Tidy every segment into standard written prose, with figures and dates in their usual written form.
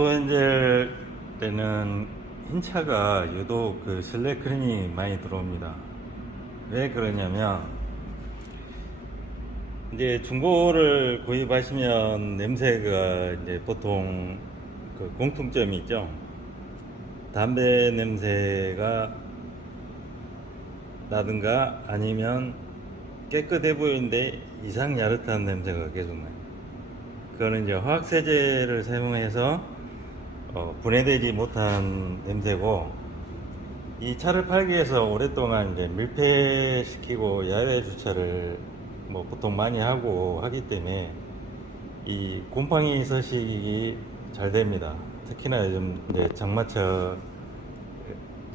오토엔젤 때는 흰 차가 유독 그 실내 클린이 많이 들어옵니다. 왜 그러냐면 이제 중고를 구입하시면 냄새가 이제 보통 그 공통점이 있죠. 담배 냄새가 나든가 아니면 깨끗해 보이는데 이상 야릇한 냄새가 계속 나요. 그거는 이제 화학세제를 사용해서 분해되지 못한 냄새고, 이 차를 팔기 위해서 오랫동안 이제 밀폐시키고 야외 주차를 뭐 보통 많이 하고 하기 때문에 이 곰팡이 서식이 잘 됩니다. 특히나 요즘 이제 장마철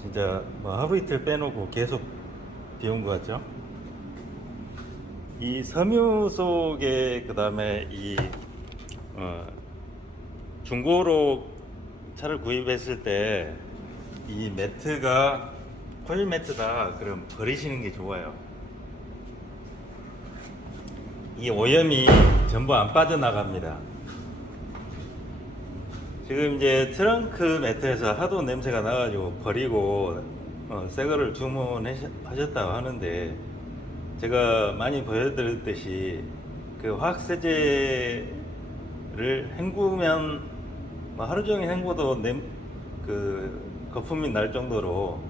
진짜 뭐 하루 이틀 빼놓고 계속 비 온 것 같죠? 이 섬유 속에 그 다음에 이 중고로 차를 구입했을 때 이 매트가 코일 매트다 그럼 버리시는 게 좋아요. 이 오염이 전부 안 빠져나갑니다. 지금 이제 트렁크 매트에서 하도 냄새가 나가지고 버리고 새 거를 주문하셨다고 하는데, 제가 많이 보여드렸듯이 그 화학세제를 헹구면 뭐 하루 종일 헹궈도 그 거품이 날 정도로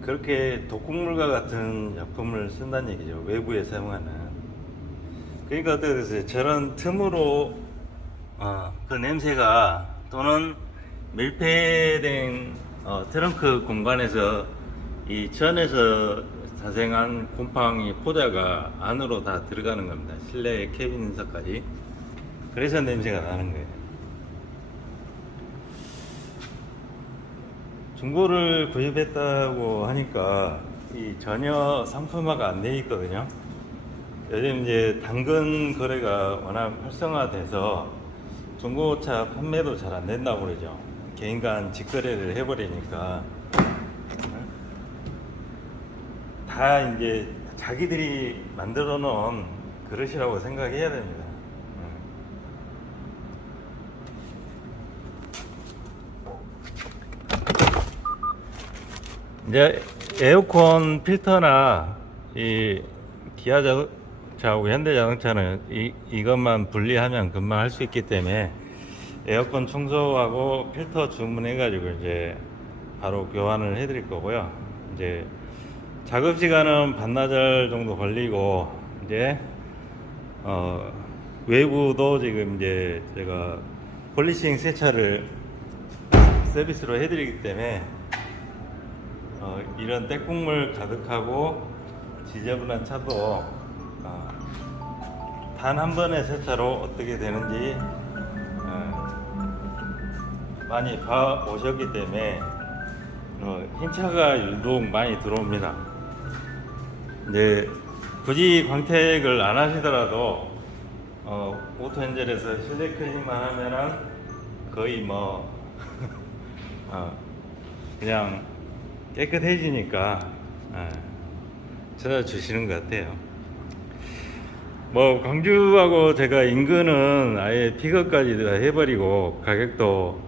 그렇게 독극물과 같은 약품을 쓴다는 얘기죠. 외부에 사용하는. 그러니까 어떻게 됐어요? 저런 틈으로 그 냄새가, 또는 밀폐된 트렁크 공간에서 이 전에서 자생한 곰팡이 포자가 안으로 다 들어가는 겁니다. 실내 캐비닛까지. 그래서 냄새가 나는 거예요. 중고를 구입했다고 하니까 이 전혀 상품화가 안 돼 있거든요. 요즘 이제 당근 거래가 워낙 활성화돼서 중고차 판매도 잘 안 된다고 그러죠. 개인 간 직거래를 해버리니까 다 이제 자기들이 만들어 놓은 그릇이라고 생각해야 됩니다. 이제 에어컨 필터나 이 기아 자동차하고 현대 자동차는 이것만 분리하면 금방 할 수 있기 때문에 에어컨 청소하고 필터 주문해 가지고 이제 바로 교환을 해 드릴 거고요. 이제 작업 시간은 반나절 정도 걸리고, 이제 외부도 지금 이제 제가 폴리싱 세차를 서비스로 해 드리기 때문에 이런 때국물 가득하고 지저분한 차도 단 한 번의 세차로 어떻게 되는지 많이 봐 오셨기 때문에 흰 차가 유독 많이 들어옵니다. 이제 굳이 광택을 안 하시더라도 오토엔젤에서 실내 클린만 하면은 거의 뭐 그냥 깨끗해지니까 찾아주시는 것 같아요. 뭐 광주하고 제가 인근은 아예 픽업까지 다 해버리고 가격도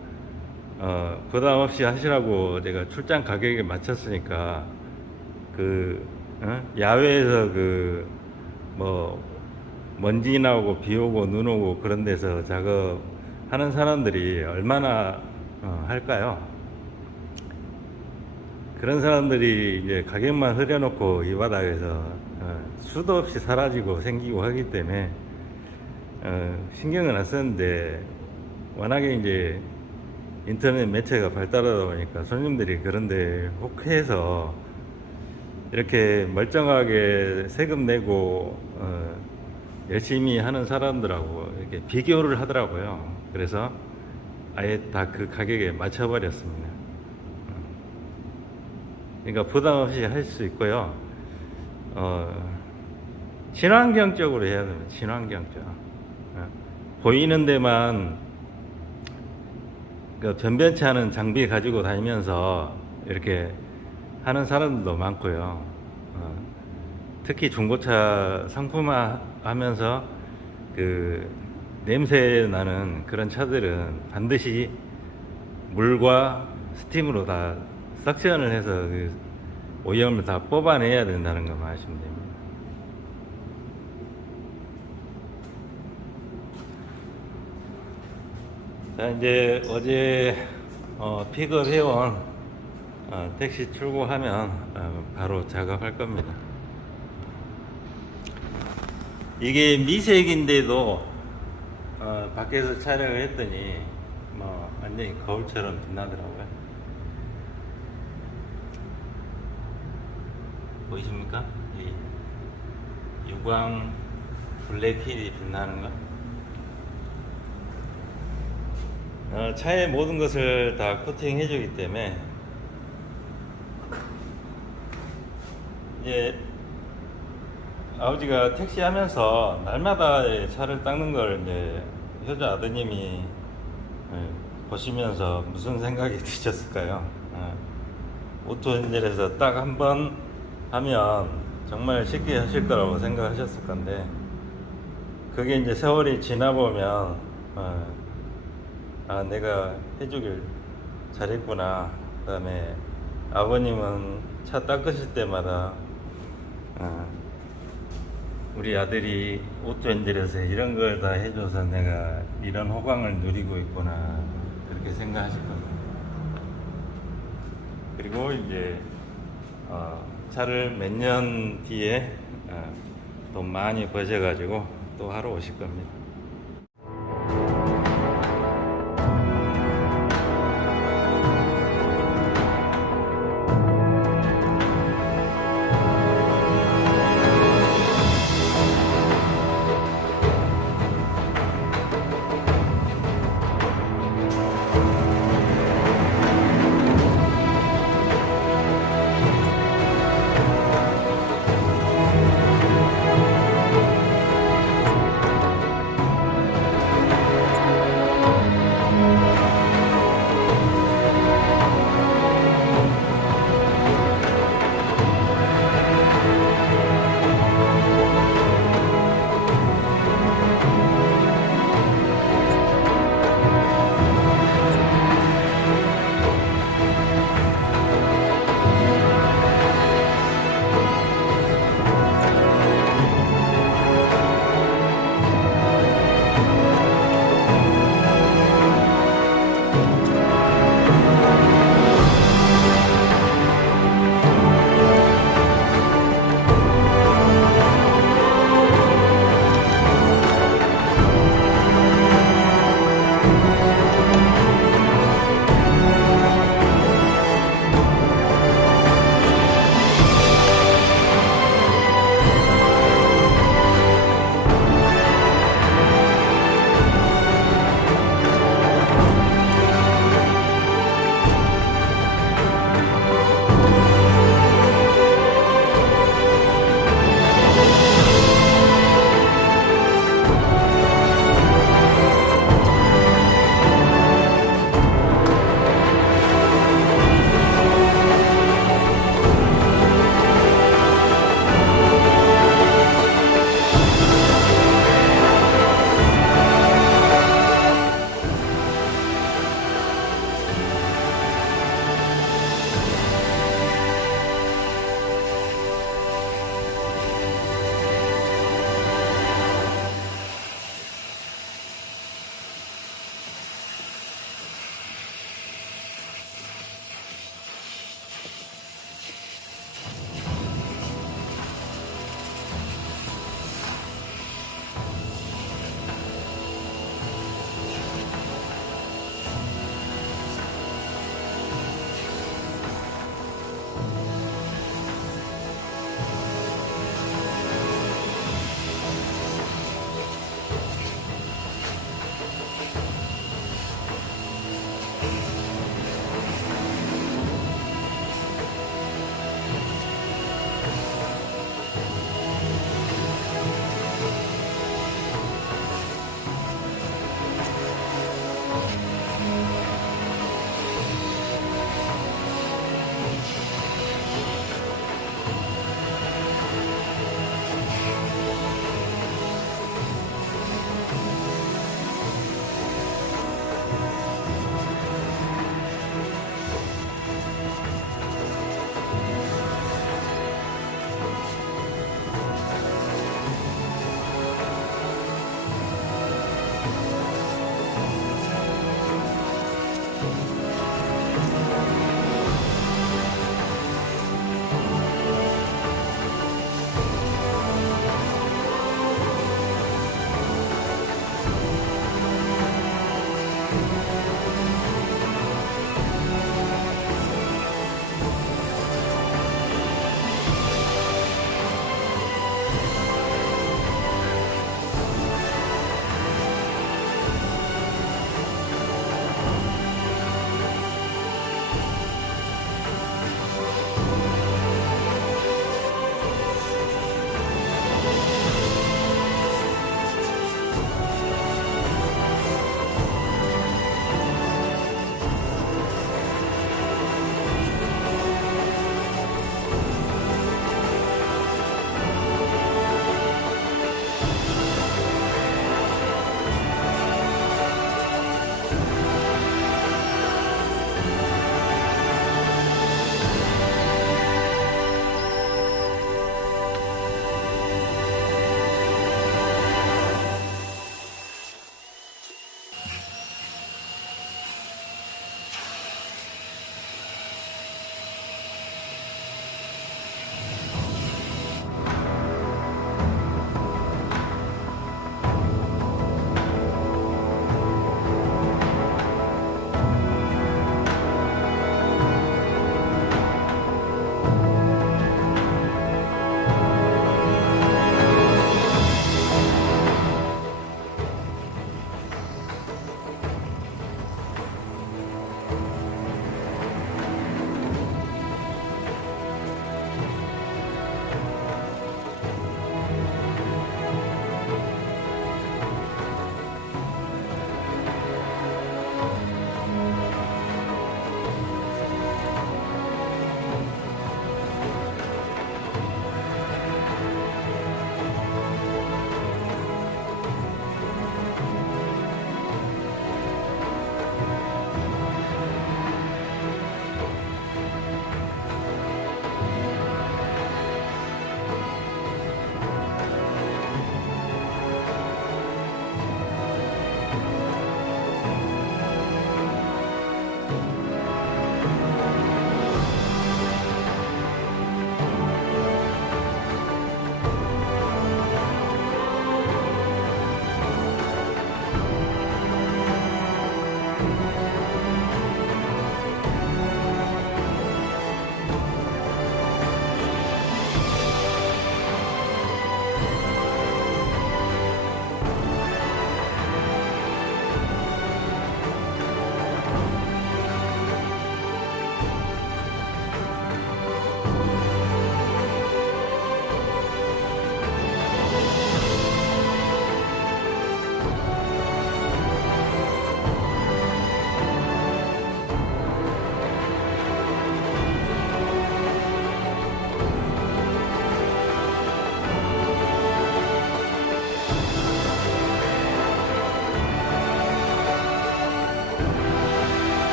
부담 없이 하시라고 제가 출장 가격에 맞췄으니까, 그 야외에서 그 뭐 먼지 나오고 비 오고 눈 오고 그런 데서 작업하는 사람들이 얼마나 할까요? 그런 사람들이 이제 가격만 흐려놓고 이 바닥에서 수도 없이 사라지고 생기고 하기 때문에 신경은 안 썼는데, 워낙에 이제 인터넷 매체가 발달하다 보니까 손님들이 그런데 혹해서 이렇게 멀쩡하게 세금 내고 열심히 하는 사람들하고 이렇게 비교를 하더라고요. 그래서 아예 다 그 가격에 맞춰버렸습니다. 그러니까 부담 없이 할 수 있고요. 친환경적으로 해야 됩니다. 친환경적. 보이는 데만 그 변변치 않은 장비 가지고 다니면서 이렇게 하는 사람들도 많고요. 특히 중고차 상품화 하면서 그 냄새 나는 그런 차들은 반드시 물과 스팀으로 다 석션을 해서 그 오염을 다 뽑아내야 된다는 것만 아시면 됩니다. 자, 이제 어제 픽업해온 택시 출고하면 바로 작업할 겁니다. 이게 미색인데도 밖에서 촬영을 했더니 뭐 완전히 거울처럼 빛나더라고요. 보이십니까? 이 유광 블랙힐이 빛나는 거. 차의 모든 것을 다 코팅해 주기 때문에 이제 아버지가 택시 하면서 날마다 차를 닦는 걸 이제 효자 아드님이 보시면서 무슨 생각이 드셨을까요? 오토 엔젤에서 딱 한 번 하면 정말 쉽게 하실 거라고 생각하셨을 건데, 그게 이제 세월이 지나 보면 내가 해주길 잘했구나. 그다음에 아버님은 차 닦으실 때마다 우리 아들이 오토엔젤에서 이런 걸 다 해줘서 내가 이런 호강을 누리고 있구나, 그렇게 생각하실 겁니다. 그리고 이제 차를 몇 년 뒤에 돈 많이 버셔가지고 또 하러 오실 겁니다.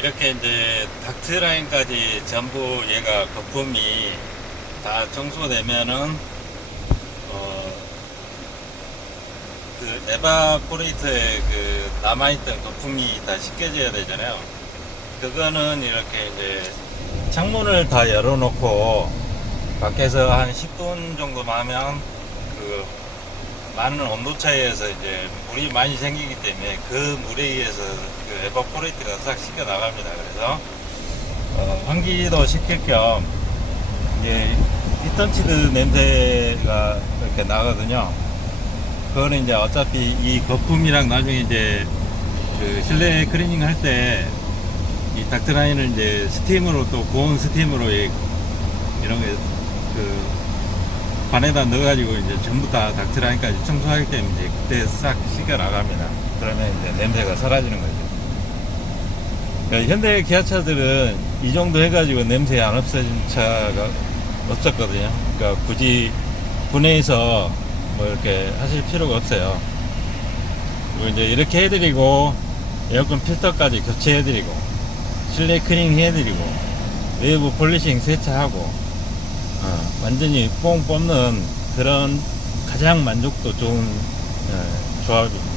이렇게 이제 닥트 라인까지 전부 얘가 거품이 다 청소되면은 그 에바포레이터에 그 남아있던 거품이 다 씻겨져야 되잖아요. 그거는 이렇게 이제 창문을 다 열어놓고 밖에서 한 10분 정도만 하면 그 많은 온도 차이에서 이제 물이 많이 생기기 때문에 그 물에 의해서 그 에바포레이터가 싹 씻겨 나갑니다. 그래서 환기도 시킬 겸 이제 히턴치드 냄새가 이렇게 나거든요. 그거는 이제 어차피 이 거품이랑 나중에 이제 그 실내 클리닝 할 때 이 닥트 라인을 이제 스팀으로 또 고온 스팀으로 이런 게 그 관에다 넣어가지고 이제 전부 다 닥트 라인까지 청소하기 때문에 이제 그때 싹 씻겨 나갑니다. 그러면 이제 냄새가 사라지는 거죠. 그러니까 현대 기아차들은 이 정도 해가지고 냄새 안 없어진 차가 없었거든요. 그러니까 굳이 분해해서 뭐 이렇게 하실 필요가 없어요. 그리고 이제 이렇게 해드리고 에어컨 필터까지 교체해드리고 실내 클리닝 해드리고 외부 폴리싱 세차하고 완전히 뽕 뽑는 그런 가장 만족도 좋은 조합입니다.